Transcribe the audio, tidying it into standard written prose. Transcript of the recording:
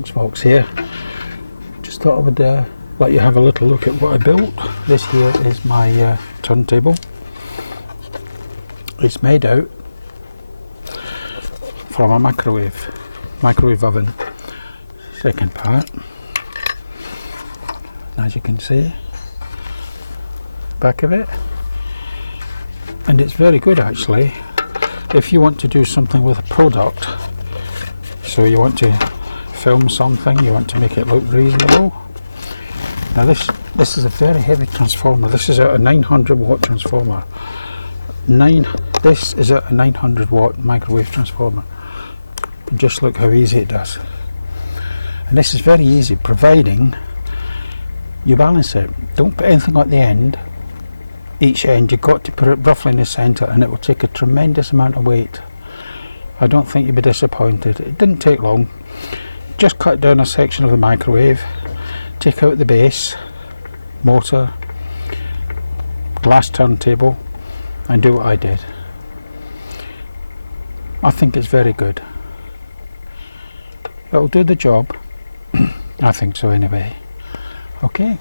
instruction box here. Just thought I would let you have a little look at what I built. This here is my turntable. It's made out from a microwave oven. Second part, as you can see, back of it, and it's very good actually if you want to do something with a product. So you want to film something, you want to make it look reasonable. Now this is a very heavy transformer. This is a 900 watt transformer. This is a 900 watt microwave transformer. Just look how easy it does. And this is very easy, providing you balance it. Don't put anything at the end. Each end, you've got to put it roughly in the centre, and it will take a tremendous amount of weight. I don't think you'll be disappointed. It didn't take long. Just cut down a section of the microwave, take out the base, motor, glass turntable, and do what I did. I think it's very good. It'll do the job. I think so anyway. Okay.